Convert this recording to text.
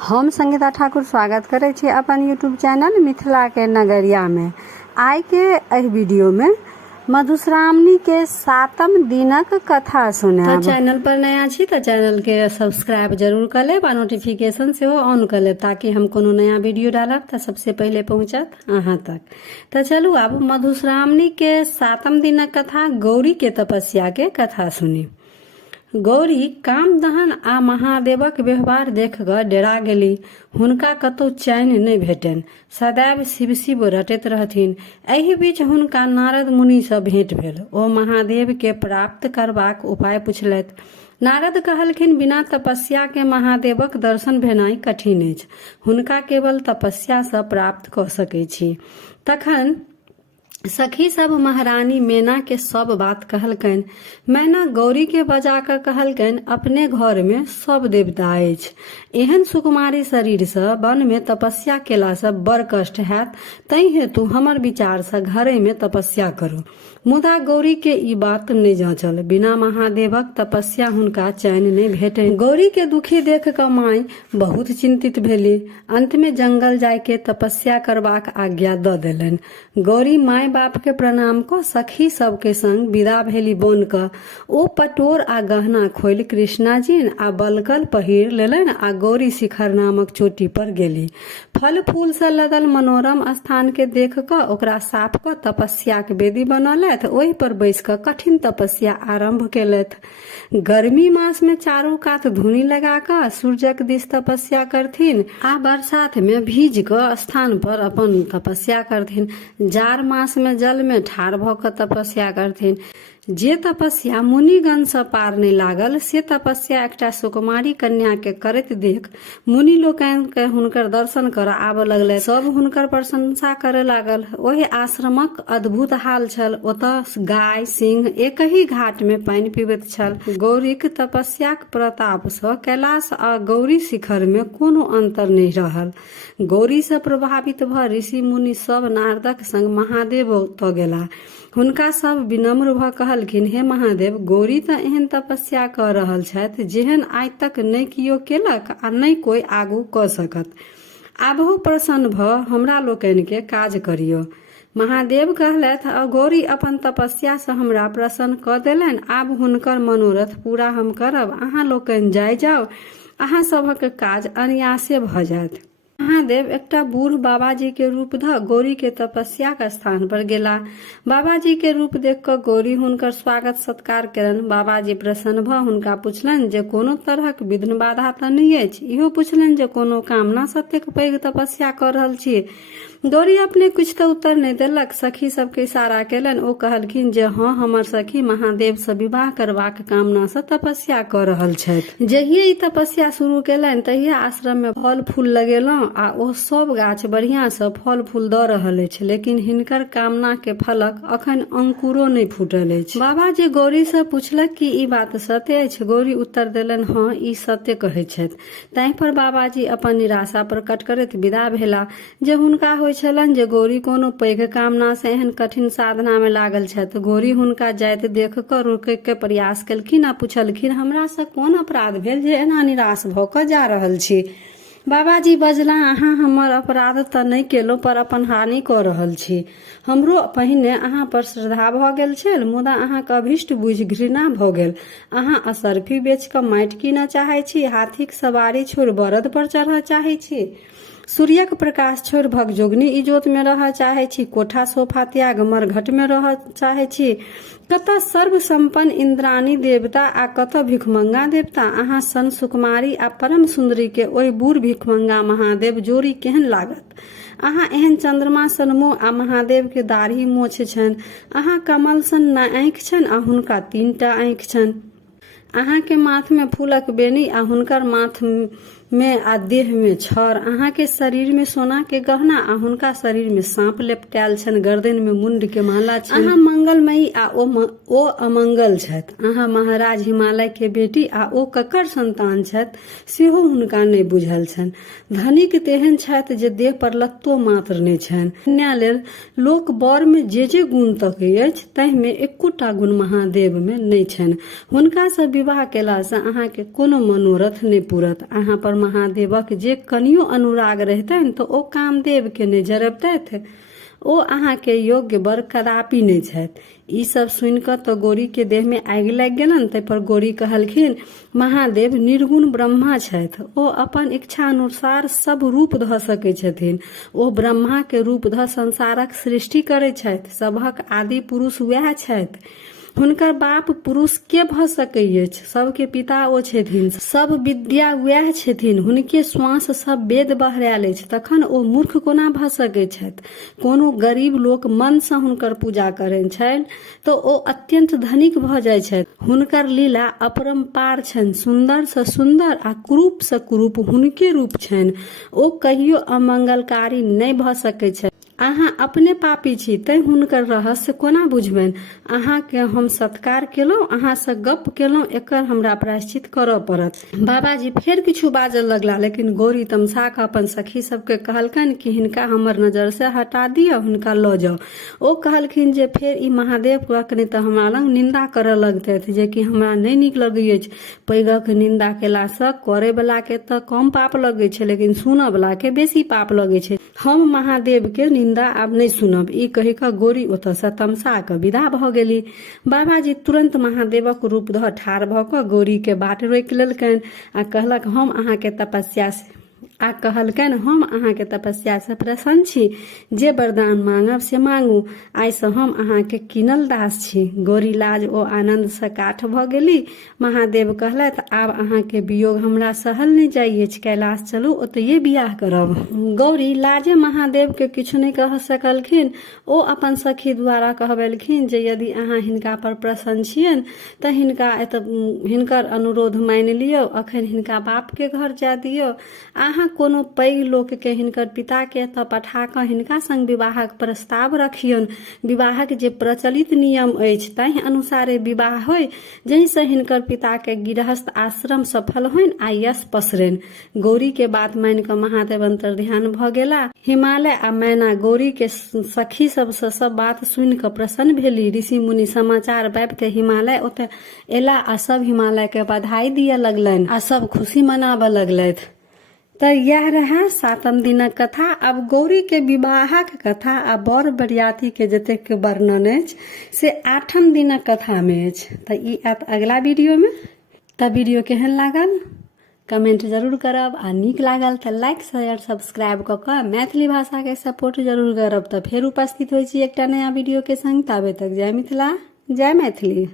हम संगीता ठाकुर स्वागत करे छी अपन यूट्यूब चैनल मिथिला के नगरिया में। आइ के एहि वीडियो में मधुश्रावणी के 7म दिनक कथा सुनाब। चैनल पर नया छी तो चैनल के सब्सक्राइब जरूर कर लेब आ नोटिफिकेशन से ऑन कर लेब ताकि हम कोनो नया वीडियो डालब तो सबसे पहले पहुंचत अहाँ तक। तो चलू अब मधुश्रावणी के 7म दिनक कथा गौरी के तपस्या के कथा सुनी। गौरी कामदहन आ महादेवक व्यवहार देख कऽ डेरा गेली। हुनका कतौ चैन नहि भेटनि, सदैव शिव शिव रटैत रहथिन। एहि बीच हुनका नारद मुनि सँ भेंट भेल। ओ महादेव के प्राप्त करबाक उपाय पुछलथि। नारद कहलखिन, बिना तपस्या के महादेवक दर्शन भेनाइ कठिन अछि। हुनका केवल तपस्या सँ प्राप्त कऽ सकैत छी। तखन सखी सब महारानी मैना के सब बात कहलकनि। मैना गौरी के बजा कर कहलकनि, अपने घर में सब देवता अछि। एहन सुकुमारी शरीर से वन में तपस्या केला से बड़ कष्ट हैत, तै हेतु हमर विचार से घरे में तपस्या करू। मुदा गौरी के ई बात नहि जँचल। बिना महादेवक तपस्या हुनका चैन नहि भेटनि। गौरी के दुखी देख कऽ माय बहुत चिंतित भेली। अंत में जंगल जाय के तपस्या करबाक आज्ञा दऽ देलनि। गौरी माय बाप के प्रणाम कऽ सखी सबके संग विदा भेली बन कऽ। ओ पटोर आ गहना खोलि कृष्णा जी आ बलकल पहिर लेलनि आ गौरी शिखर नामक चोटी पर गेली। फल फूल से लदल मनोरम स्थान के देख कऽ ओकरा साफ कऽ तपस्याक वेदी बनौलथि। ओहि पर बैस कऽ कठिन तपस्या आरंभ केलथि। गर्मी मास में चारू कात धूनी लगा कऽ सूर्यक दिस तपस्या करथिन आ बरसात में भीज कऽ स्थान पर अपन तपस्या करथिन। जाड़ मास में जल में ठाढ़ भऽ कऽ तपस्या करथिन। जे तपस्या मुनिगण सँ पार नहि लागल से तपस्या एकटा सुकुमारी कन्या के करैत देख मुनि लोकनि के हुनकर दर्शन करऽ आबऽ लगलै। सब हुनकर प्रशंसा करऽ लागल। ओहि आश्रमक अद्भुत हाल छल। ओतऽ गाय सिंह एक ही घाट में पानि पीबैत छल। गौरीक तपस्याक प्रताप सँ कैलाश आ गौरी शिखर में कोनो अंतर नहि रहल। गौरी सँ प्रभावित भऽ ऋषि मुनि सब नारदक संग महादेव ओतऽ गेला। हुनका सब विनम्र भऽ कहलखिन, हे महादेव, गौरी तऽ एहन तपस्या कऽ रहल छथि जेहन आइ तक नहि कियो केलक आ नहि कोई आगू कऽ सकत। आबहु प्रसन्न भऽ हमरा लोकनि के काज करियौ। महादेव कहलथि, गौरी अपन तपस्या सँ हमरा प्रसन्न कऽ देलनि। आब हुनकर मनोरथ पूरा हम करब। अहाँ लोकनि जाउ, अहाँ सभक काज अनायासे भऽ जायत। महादेव एकटा बूढ़ बाबाजी के रूप धऽ गौरी के तपस्या के स्थान पर गेला। बाबाजी के रूप देख कऽ गौरी हुनकर स्वागत सत्कार केलनि। बाबाजी प्रसन्न भऽ हुनका पुछलनि जे कोनो तरहक विघ्न बाधा तऽ नहि अछि। इहो पुछलनि जे कोनो कामना सँ एतेक पैघ तपस्या कऽ रहल छी। गौरी अपने कुछ तऽ उत्तर नहि देलक। सखी सबके इशारा केलनि। ओ कहलखिन जे हाँ, हमर सखी महादेव सँ विवाह करबाक कामना सँ तपस्या कऽ रहल छथि। जहिये ई तपस्या शुरू केलनि तहिये आश्रम में फल फूल लगेलहुँ आ ओ सब गाछ बढ़िया सँ फल फूल दऽ रहल अछि, लेकिन हिनकर कामना के फलक अखन अंकुरो नहि फूटल अछि। बाबाजी गौरी सँ पूछलक कि ई बात सत्य अछि। गौरी उत्तर देलनि, हाँ, ई सत्य कहैत छथि। ताहि पर बाबाजी अपन निराशा प्रकट करैत विदा भेला। जे हुनका होइ छलनि जे गौरी कोनो पैघ कामना से एहन कठिन साधना में लागल छथि। गौरी हुनका जाइत देख कऽ रोकै के प्रयास केलखिन आ पुछलखिन, हमरा सँ कोन अपराध भेल जे एना निराश भऽ कऽ जा रहल छी। बाबाजी बजला, अहाँ हमर अपराध तऽ नहि केलहुँ पर अपन हानि कऽ रहल छी। हमरो पहिने अहाँ पर श्रद्धा भऽ गेल छल, मुदा अहाँक अभिष्ट बुझि घृणा भऽ गेल। अहाँ असरफी बेच कऽ माटि कीनऽ चाहै छी, हाथीक सवारी छोड़ि बरद पर चढ़ऽ चाहै छी, सूर्यक प्रकाश छोड़ि भगजोगनी इजोत में रहऽ चाहै छी, कोठा सोफा त्याग मरघट में रहऽ चाहै छी। कतऽ सर्व संपन्न इंद्रानी देवता आ कतऽ भिखमंगा देवता। अहाँ सन सुकुमारी आ परम सुंदरी के ओहि बूढ़ भिखमंगा महादेव जोड़ी केहन लागत। अहाँ एहन चंद्रमा सन मुँह आ महादेव के दाढ़ी मोछ छनि। अहाँ कमल सन आँखि छनि आ हुनका 3टा आँखि छनि। अहाँ के माथ में फूलक बेनी आ हुनकर माथ में आ देह में छर। अहाँ के शरीर में सोना के गहना आ हुनका शरीर में सांप लेपटायल छनि। गर्दन में मुंड के माला छनि। अहाँ मंगलमयी आ ओ अमंगल छथि। अहाँ महाराज हिमालय के बेटी आ ओ ककर संतान छथि सेहो हुनका नहि बुझल छनि। धनिक तेहन छथि जे देह पर लत्तो मात्र नहि छनि। कन्या लेल लोक बर में जे गुण तकै अछि ताहि में एकोटा गुण महादेव में नहि छनि। हुनका सँ विवाह केला सँ अहाँ के कोनो मनोरथ नहि पूरत। अहाँ पर महादेवक जे कनियो अनुराग रहतनि तऽ ओ कामदेव के नहि जरबतथि। ओ अहाँके योग्य वर कदापि नहि छथि। ई सब सुनि कऽ तऽ गौरी के देह में आगि लागि गेलनि। ताहि पर गौरी कहलखिन महादेव निर्गुण ब्रह्मा छथि। ओ अपन इच्छा अनुसार सब रूप धऽ सकै छथिन। ओ ब्रह्मा के रूप धऽ संसारक सृष्टि करै छथि। सभक आदि पुरुष वएह छथि। हुनकर बाप पुरुष के भऽ सकैए, सबके पिता ओ छथिन। सब विद्या वएह छथिन। हुनके श्वास सब वेद बहरायल अछि, तखन ओ मूर्ख कोना भऽ सकै छथि। कोनो गरीब लोक मन से हुनकर पूजा करैन छनि तऽ ओ अत्यंत धनिक भऽ जाइ छथि। हुनकर लीला अपरंपार छनि। सुंदर से सुंदर आ कुरूप से कुरूप हुनके रूप छनि। ओ कहियो अमंगलकारी नहि भऽ सकै छथि। अहाँ अपने पापी छी, तैं हुनकर रहस्य कोना बुझबनि। अहाँके हम सत्कार केलहुँ, अहाँसँ गप केलहुँ, एकर हमरा प्रायश्चित करऽ पड़त। बाबाजी फेर किछु बाजऽ लगला, लेकिन गौरी तमसा कऽ अपन सखी सबके कहलकनि कि हिनका हमर नजर से हटा दिअ, हुनका लऽ जाउ। ओ कहलखिन जे फेर ई महादेव कखने तऽ हमरा लग निंदा करऽ लगतथि, जे कि हमरा नहि नीक लगै अछि। पैघक निंदा केलासँ करय बला के तऽ कम पाप लगै छै, लेकिन सुनऽ बला के बेसी पाप लगै छै। हम महादेव के निंदा आब नहीं सुनब। ई कहि कऽ गौरी ओतऽ से तमसा कऽ विदा भऽ गेली। बाबाजी तुरंत महादेवक रूप धऽ ठाढ़ भऽ कऽ गौरी के बाट रोकि लेलकनि आ कहलक हम अहाँके तपस्या से प्रसन्न छी। जे वरदान मांगब से मांगू। आइ से हम अहाँके कीनल दास छी। गौरी लाज ओ आनंद से काठ भऽ गेली। महादेव कहलथि आब अहाँके वियोग हमरा सहल नहि जाइ अछि, कैलाश चलू, ओतये बियाह करब। गौरी लाजे महादेव के किछु नहीं कह सकलखिन। ओ अपन सखी द्वारा कहबेलखिन जे यदि अहाँ हिनका पर प्रसन्न छियनि तऽ हिनकर अनुरोध मानि लियौ। अखन हिनका बाप के घर जा दियौ। अहाँ कोनो पैघ लोक के हिनकर पिता के एतऽ पठा कऽ हिनका संग विवाहक प्रस्ताव रखियौन। विवाहक जे प्रचलित नियम अछि ताहि अनुसारे विवाह होय, जहि से हिनकर पिता के गृहस्थ आश्रम सफल होइन आ यश पसरनि। गौरी के बात मानि कऽ महादेव अंतर्ध्यान भऽ गेला। हिमालय आ मैना गौरी के सखी सबसँ सब बात सुनि कऽ प्रसन्न भेली। ऋषि मुनि समाचार पाबिते हिमालय ओतऽ एला आ सब हिमालय के बधाई दिए लगलनि आ सब खुशी मनाबऽ लगलथि। तऽ यह रहा 7म दिनक कथा। अब गौरी के विवाहक कथा आ बर बरियाती के जतेक वर्णन अछि से 8म दिनक कथा में अछि। तऽ ई आयत अगला वीडियो में। तऽ वीडियो केहन लागल कमेंट जरूर करब आ नीक लागल तऽ लाइक शेयर सब्सक्राइब कऽ कऽ मैथिली भाषा के सपोर्ट जरूर करब। तऽ फेर उपस्थित होइ छी एकटा नया वीडियो के संग। ताबे तक जय मिथिला, जय मैथिली।